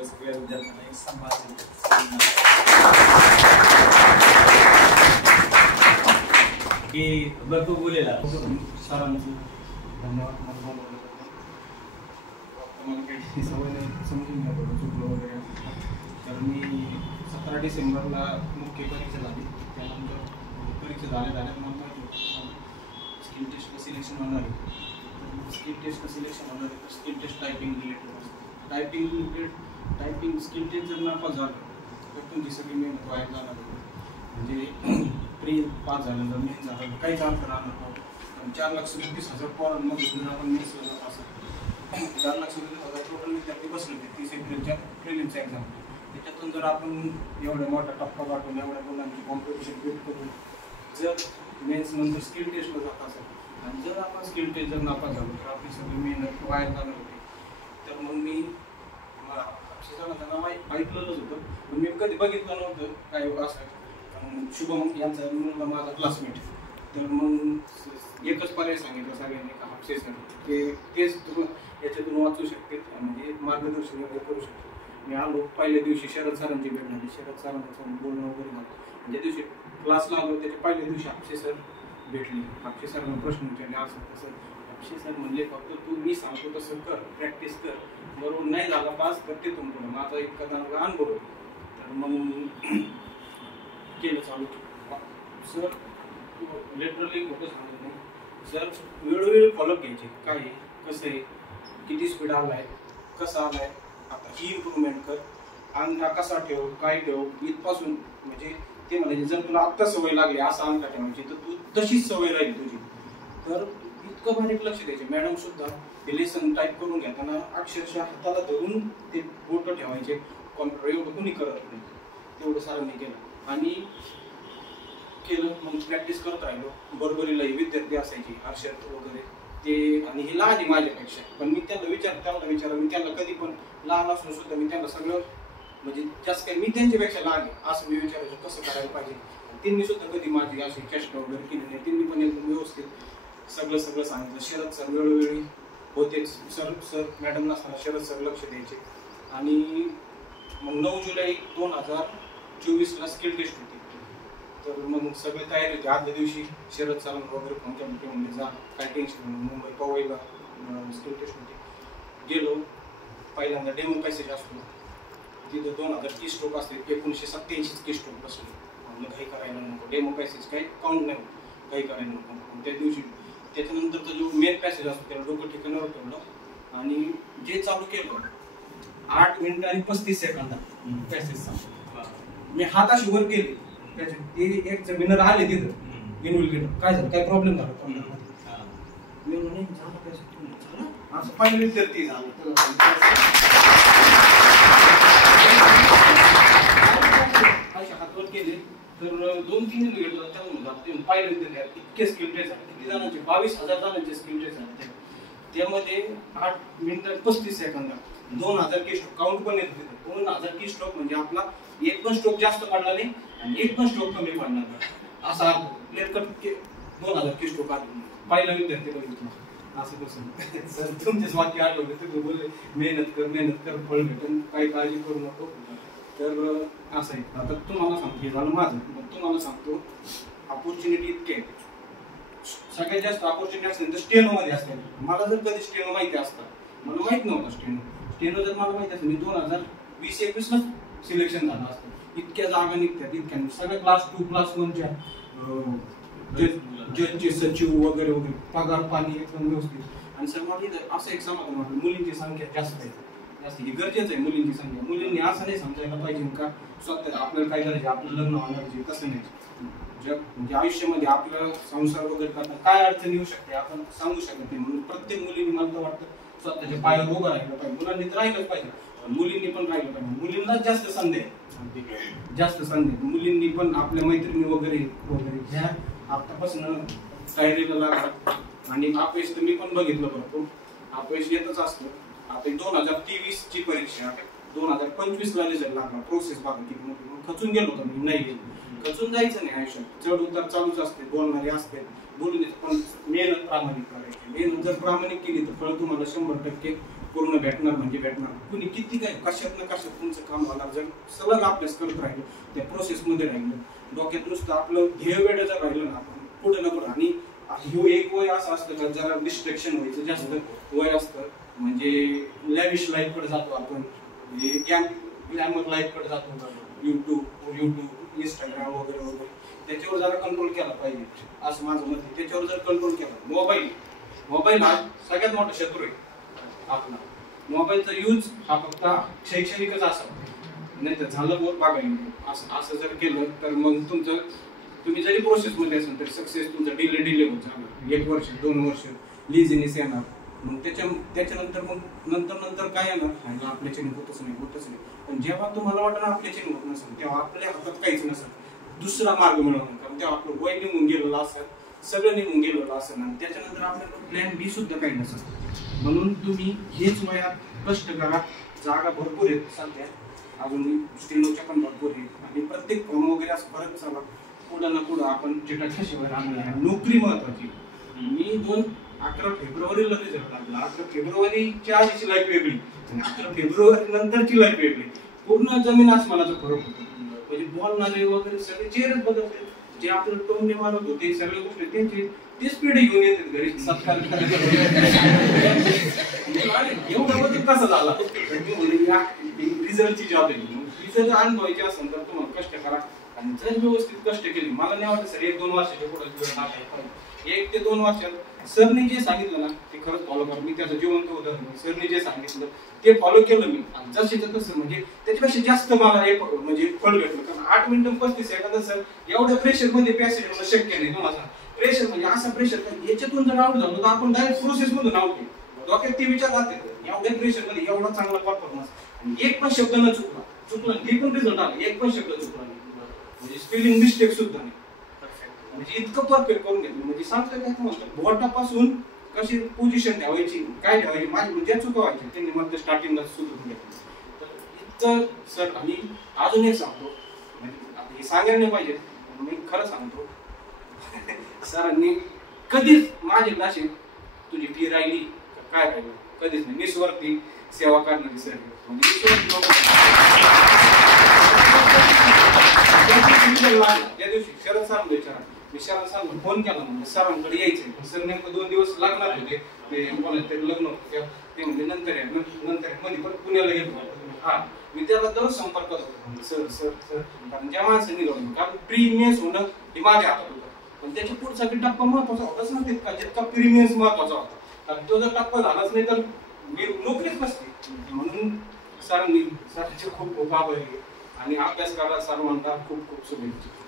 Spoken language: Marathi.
आपल्या सगळ्या विद्यार्थ्यांना एक सन्मान की भरपूर बोलेला सरांची धन्यवाद. मला काही सवय नाही समजून घ्या बरं चुकलं वगैरे. तर मी 17 डिसेंबरला मुख्य परीक्षा झाली. त्यानंतर परीक्षा झाल्यानंतर मला माहिती होतं स्किल टेस्टला सिलेक्शन होणार आहे. स्किल टेस्टला सिलेक्शन होणार आहे. स्किल टेस्ट टायपिंग रिलेटेड असतं. टायपिंग स्किल टेस्ट जर नापास झालं तर तुमची सगळी मेहनत वाया जाणार आहे. म्हणजे प्री पास झालं तर मेन झालं काहीच अर्थ राहणार नाही. 4,37,000 पोरांमध्ये जर आपण मेन्सला जात असेल 4,37,000 टोटल विद्यार्थी बसले होते 30 एप्रिलच्या प्रिलिम्सच्या एक्झाम. त्याच्यातून जर आपण एवढ्या मोठा टप्पा गाठून एवढ्या मुलांची कॉम्पिटिशन बीट करून जर मेन्स नंतर स्किल टेस्टला जात असेल आणि जर आपण स्किल टेस्ट जर नापास झालो तर आपली सगळी मेहनत वाया जाणार होती. तर मग मी नाव ऐकलेलंच होतं पण मी कधी बघितलं नव्हतं काय असं. शुभम यांचा मुलगा माझा क्लासमेट. तर मग एकच पर्याय सांगितलं सगळ्यांनी का हापसे सर तेच याच्यातून वाचू शकते म्हणजे मार्गदर्शन वगैरे करू शकते. मी आलो पहिल्या दिवशी शरद सरांची भेट झाली. शरद सरांचं बोलणं वगैरे झालं. ज्या दिवशी क्लासला आलो त्याच्या पहिल्या दिवशी हापसे सर भेटली. हापसे सरांना प्रश्न विचारले असं तसं. हापसे सर म्हणले फक्त तू मी सांगतो तसं कर प्रॅक्टिस कर बरोबर नाही झाला पास तर ते तुमचं माझा इतका चांगला अनुभव. तर मग केलं चालू. सर लिटरली खोटं सांगत नाही. सर वेळोवेळी फॉलोअप घ्यायचे काय कसं आहे किती स्पीड आला आहे कसा आला आहे आता ही इम्प्रूव्हमेंट कर अंक कसा ठेव काय ठेव इथपासून म्हणजे ते म्हणायचे जर तुला आत्ता सवय लागली असा अंक ठेवायची तर तू तशीच सवय राहील तुझी. तर इतकं बारीक लक्ष द्यायचे. मॅडम सुद्धा ते लेसन टाईप करून घेताना अक्षरशः हाताला धरून ते बोट ठेवायचे. कॉम्प्युटर एवढं कोणी करत नाही तेवढं सरांनी केलं आणि केलं. मग प्रॅक्टिस करत राहिलो. बरोबरीलाही विद्यार्थी असायची हर्षद वगैरे ते आणि हे लहान आहे माझ्यापेक्षा पण मी त्यांना विचार मी त्यांना कधी पण लहान असून सुद्धा मी त्यांना सगळं म्हणजे जास्त काही मी त्यांच्यापेक्षा लहान आहे असं मी विचारायचो कसं करायला पाहिजे. त्यांनी सुद्धा कधी माझी अशी कष्ट वगैरे केली नाही. त्यांनी पण एकदम व्यवस्थित सगळं सांगितलं. शरद सर वेळोवेळी होते. सर मॅडम नसताना शरद सर लक्ष द्यायचे. आणि मग 9 जुलै 2024ला स्किल टेस्ट होती. तर मग सगळी तयारी होती. आदल्या दिवशी शरद सरांना वगैरे फोन केला की म्हणजे जा काय टेन्शन मुंबई पवईला स्किल टेस्ट होती. गेलो. पहिल्यांदा डेमो पॅसेज असतो तिथं 2030 स्ट्रोक असते. 1987 स्ट्रोक बसले. म्हणलं काही करायला नको डेमो पॅसेज काही काउंट नाही काही करायला नको. त्या दिवशी त्याच्यानंतरचा जो मेन पॅसेज असतो त्याला डोकं ठिकाणावर ठेवलं आणि जे चालू केलं 8 मिनिटं आणि 35 सेकंदात पॅसेजचा मी हाताशी वर केले. ते एक जमिनर आले तिथं इन्व्हेस्टिगेटर काय झालं काय प्रॉब्लेम झाला मी म्हणे झालं असं पहिलं विद्यार्थी झालं हातवर केले तर 2-3 घेतलं त्यामुळे पहिलं विद्यार्थी इतके स्किल टेस्ट झाले. किती जणांचे 22,000 जणांचे स्किल टेस्ट झाले. त्यामध्ये 8 मिनिटं 35 सेकंदात 2,000 की स्ट्रोक काउंट पण येत होते. 2,000 की स्ट्रोक म्हणजे आपला एक पण स्ट्रोक जास्त पडला नाही आणि एक पण स्ट्रोक कमी पडला नाही असा क्लिअर कट 2,000 की स्ट्रोक आले. पहिला विद्यार्थी बघितला असं कसं सर तुमचेच वाक्य आठवले तुम्ही बोलले मेहनत कर फळ भेटेल काही काळजी करू नको. तर असं आहे. आता तुम्हाला सांगतो हे झालं माझं मग तुम्हाला सांगतो ऑपॉर्च्युनिटी इतके आहेत. सगळ्यात जास्त ऑपॉर्च्युनिटी असते तर स्टेनोमध्ये असते. मला जर कधी स्टेनो माहिती असतं मला माहित नव्हतं स्टेनो जर मला माहिती असतं मी 2020-21ला सिलेक्शन झालं असतं. इतक्या जागा निघतात इतक्या सगळ्या क्लास 2 क्लास 1च्या जजचे सचिव वगैरे पगार पाणी एकदम व्यवस्थित. आणि सर मला असं एक समाधान वाटलं मुलींची संख्या जास्त ही गरजेचं आहे. मुलींची संख्या मुलींनी असं नाही समजायला पाहिजे का स्वतः आपल्याला काय करायचे आपलं लग्न होणार तसं नाही. म्हणजे आयुष्यामध्ये आपलं संसार वगैरे करताना काय अडचण येऊ शकते आपण सांगू शकत नाही. म्हणून प्रत्येक मुलींनी मला तर वाटतं स्वतःच्या पायावर उभं राहिलं पाहिजे. मुलांनी तर राहिलंच पाहिजे मुलींनी पण राहिलं पाहिजे. मुलींनाच जास्त संधी मुलींनी पण आपल्या मैत्रिणी वगैरे ह्या आतापासून तयारीला लागला. आणि अपयश तर मी पण बघितलं भरपूर अपयश येतच असतं. आता 2023ची परीक्षा 2025ला रिझल्ट लागला. प्रोसेस बघा किती मोठी खचून गेलो होतो मी नाही गेलो. खचून जायचं नाही आयुष्यात. चढ उतार चालूच असते बोलणारे असते बोलून पण मेहनत प्रामाणिक करायची. मेहनत जर प्रामाणिक केली तर फळ तुम्हाला 100% पूर्ण भेटणार म्हणजे भेटणार. कुणी किती काय कशात ना कशात तुमचं काम होणार जर सलग अभ्यास करत राहिलो, त्या प्रोसेसमध्ये राहिलो, डोक्यात नुसतं आपलं ध्येय वेळ जर राहिलं ना आपण पुढे ना पुढे. आणि ह्यो एक वय असं असतं का जरा डिस्ट्रॅक्शन व्हायचं जास्त वय असतं, म्हणजे लॅविश लाईफ कडे जातो आपण, ग्लॅमर लाईफ कडे जातो, युट्यूब इंस्टाग्राम वगैरे वगैरे. त्याच्यावर जरा कंट्रोल केला पाहिजे असं माझं मत आहे. त्याच्यावर जर कंट्रोल केला, मोबाईल हा सगळ्यात मोठा शत्रू आहे आपला. मोबाईलचा यूज हा फक्त शैक्षणिकच असावा, नाही तर झालं बोर बघायला असं जर केलं तर मग तुम्ही जरी प्रोसेसमध्ये असेल तरी सक्सेस तुमचा डिले होत जाणार. 1 वर्ष 2 वर्ष लिझिनेस येणार. मग त्याच्यानंतर मग नंतर काय येणार, आपल्याच्याने होतच नाही. पण जेव्हा तुम्हाला वाटतं आपल्याच्याने होत नसेल तेव्हा आपल्या हातात काहीच नसेल, दुसरा मार्ग मिळवणार. कारण तेव्हा आपलं वय निघून गेलेलं असेल, सगळं निघून गेलेलं असेल आणि त्याच्यानंतर आपल्याला प्लॅन बी सुद्धा काही नसेल. म्हणून तुम्ही हेच वयात कष्ट करा. जागा भरपूर आहेत सध्या, अजून स्टेनोच्या पण भरपूर आहेत आणि प्रत्येक फॉर्म वगैरे असं परत चला पुढं ना पुढं आपण चिटाशिवाय राहणार. नोकरी महत्वाची. मी 11 फेब्रुवारीला रिझल्ट लागला. 11 फेब्रुवारीच्या आधीची लाईफ वेगळी आणि 11 फेब्रुवारी नंतरची लाईफ वेगळी. पूर्ण जमीन आसमानाचा फरक होतो. म्हणजे बोलणारे वगैरे सगळे चेहरेच बदलते. जे आपलं टोमने मारत होते सगळ्या गोष्टी त्यांची तेच पिढी घेऊन येतात घरी सत्कार एवढा बदल कसा झाला. रिझल्टची जॉब आहे. रिझल्ट अनुभवायची असेल तर तुम्हाला कष्ट करा आणि जर व्यवस्थित कष्ट केले. मला नाही वाटत सर 1-2 वर्षाच्या पुढे 1 ते 2 वर्षात सरने जे सांगितलं ना ते खरंच फॉलो करा. मी त्याचं जिवंत उदाहरण, सरने जे सांगितलं ते फॉलो केलं मी आणि जसेचं तसं म्हणजे त्याच्यापेक्षा जास्त मला म्हणजे फळ भेटलं. कारण 8 मिनिटं 35 सेकंद सर एवढ्या प्रेशर मध्ये पॅसेज होणं शक्य नाही. तुम्हाला प्रेशर म्हणजे असं प्रेशर याच्यातून जर आउट झालो तर आपण डायरेक्ट प्रोसेस मधून आउट आहे. डोक्यात ते विचार राहते एवढ्या प्रेशर मध्ये एवढा चांगला परफॉर्मन्स आणि एक पण शब्द न चुकला ते पण रिझल्ट आला. एक पण शब्द चुकला नाही म्हणजे स्पेलिंग मिस्टेक सुद्धा नाही. म्हणजे इतकं परफेक्ट करून घेतलं. म्हणजे सांगतो काय म्हणतो बोटापासून कशी पोझिशन ठेवायची काय ठेवायची माझी म्हणजे चुकवायची त्यांनी मग स्टार्टिंगला सुधरून घेतलं. तर इतकं सर आणि अजून एक सांगतो म्हणजे हे सांगायला नाही पाहिजे मी खरं सांगतो सरांनी कधीच माझे नाशिक तुझी फी राहिली काय राहिली कधीच नाही. निस्वार्थी सेवा करणारी सर म्हणजे त्या दिवशी शरद सर विचारा मी शरद सर फोन केला म्हणजे सरांकडे यायचंय. सर नेमकं 2 दिवस लागणार होते ते कोणाचं तरी लग्न होतं ते म्हणजे नंतर मध्ये पण पुण्याला गेलो. हा मी त्याला दररोज संपर्कात होतो. सर सर सर कारण ज्या माणसांनी निघालं कारण प्रीमियस होणं हे माझ्या हातात होतं. पण त्याच्या पुढचा टप्पा महत्वाचा होताच ना तितका जितका प्रीमियस महत्वाचा होता. कारण तो जर टप्पा झालाच नाही तर मी नोकरीच नसते. म्हणून सरांचे खूप खूप आभारी आहे आणि अभ्यास करा सर्वांना खूप खूप शुभेच्छा.